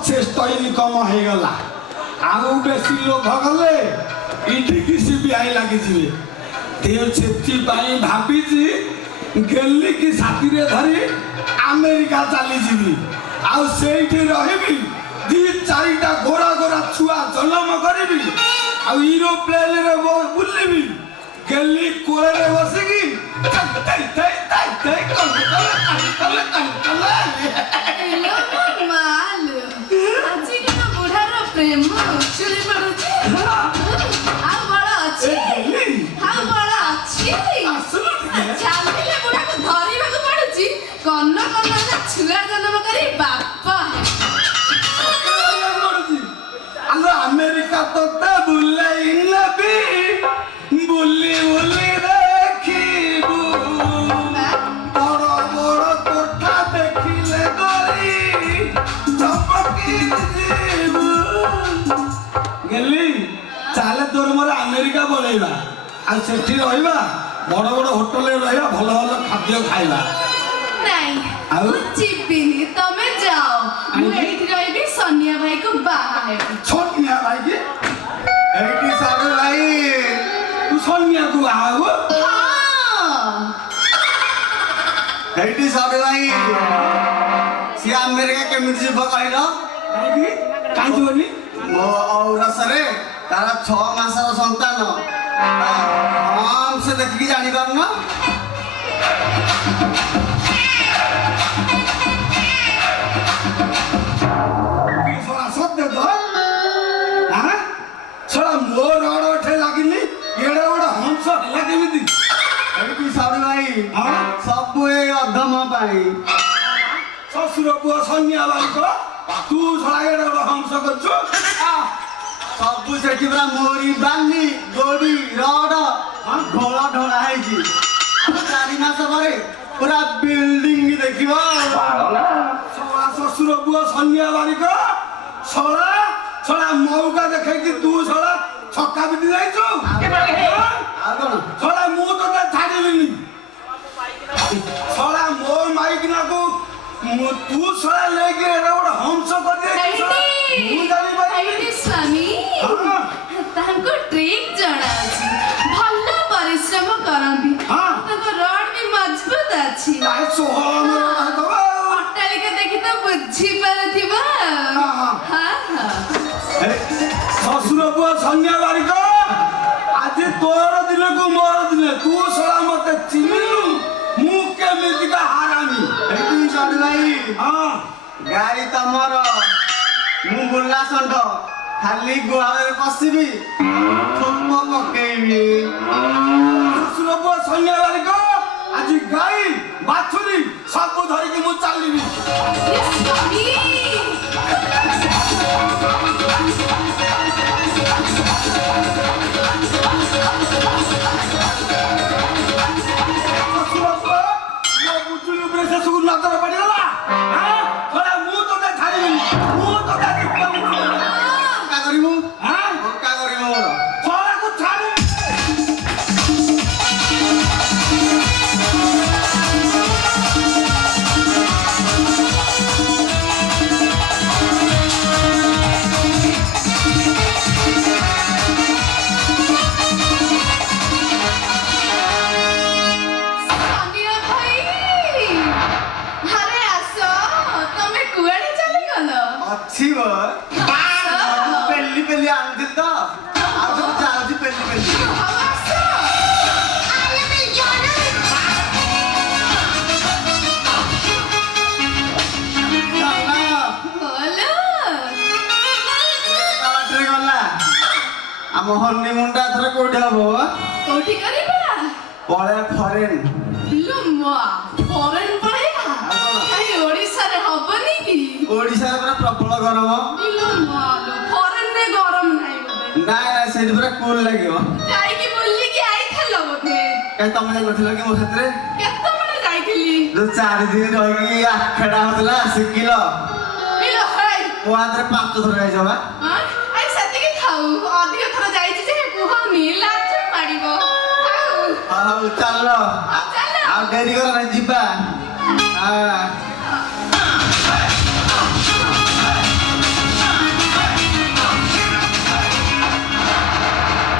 success कम हो गला आउ बेसी लोक गले इटी किसी भी आई लगी से भाभी गेली कि साथी रे धरी अमेरिका चली जीवी आउ सेठी रहिबी दी चारिटा गोरा गोरा छुआ जन्म करिबी आउ एरोप्लेन रे बुलिबी गेली कोरे रे बसिकी तई तई तई तई हेलो माल आज के ना बुढ़ार प्रेम चुली पड़ुची आ बड़ा अच्छी हां बड़ा अच्छी चालिले बुढ़ा को धरिबा को पड़ुची कन्न कन्न ना छुआ जन्म करी बापा अल्लाह अमेरिका तो ते बुलाई नबी बुली बुली देखिबू बड़ बड़ कोठा देखिले गरी चपकी जीबू गेली चाले तोर मोर अमेरिका बोलेबा आ सेठी रहिबा बड़ बड़ होटल रे रहिबा भलो भलो खाद्य खाइबा नहीं आउ चिपिनी तमे जाओ मु एठी रहिबी सोनिया भाई को बाय सोनिया भाई की एठी सागर भाई तू सोनिया को आओ हां एठी सागर भाई सी अमेरिका केमिति जीव कहलो भाई कांजो बनी मो औरसरे तारा 6 मासर संतान हम से देखि जानि पारना सबु अधम पाई ससुर पुआ सन्या बालिको तू छाएड़ हंस करछु सबु सेठी पूरा मोरी बाली गोड़ी रड घोड़ा ढोला है जी 4 मास परे पूरा बिल्डिंग देखिबो सला ससुर पुआ सन्या बालिको छला छला मौका देखे कि तू छला छक्का बिति जाइछु आ कोन छला मु तो छाडिलिनी छला मोर माइक ना को तू छला लेके रोड हंस कर दे मु जानि आईडी स्वामी तांको ट्रिक जणा अछि भल्ला परिश्रम करंदी हां तांको रड भी मजबूत अछि नाइ सोहला मोर ना तो अट्टालिका देखि त बुझी पारथिबा हां हां ससुर पुआ सन्या बालिको आज तोर दिन को मोर दिन तू छला मते चिन्नु मु केमिति का हारामी एठी साडी भाई हां गाड़ी तमर मु बुल्ला संड खाली गुहाळे पसिबी थुम पकेइबी ससुर पुआ सन्या बालिको आज गाई बाछुरी सब धरि कि मु चालिबी ये स्वामी नजर पड़ेगा हां थोड़ा मुंह तो दे छाड़ी मुंह तो दे का करिमु हां का करिमु मोर थोड़ा को छाड़ी सोनिया भाई अरे आसो तमे कुआडे चली गलो अच्छी बो पेली पेली आंदी तो आज जाउजी पेली पेली आसो आले मिल जाना ना बोलो काट्रे गला हम हनीमून टा थरे कोठी हबो कोठी करबा पळे फरेन लुम्मा फॉरेन पळेगा काई ओडिसा रे हबनी की ओडिसा रे पूरा प्रबल गरम लुम्मा फॉरेन रे गरम नाही बोले नाइ नाइ सेठी पूरा कूल लागियो जाई की बोलली की आई थलो बोले काई तमे जाय नथिलो कि मो साथरे केत्त बळे जाईथिली जो 4 दिन रही आखडा होतला सिकिलो बिलो हाय वादरे 5 थर जाय जबा हां आई सत्य के थाउ अधिक थर जाईछि जे कुहनी लाज माडिबो हां चलो चलो आ डेरी कर ना जिबा हां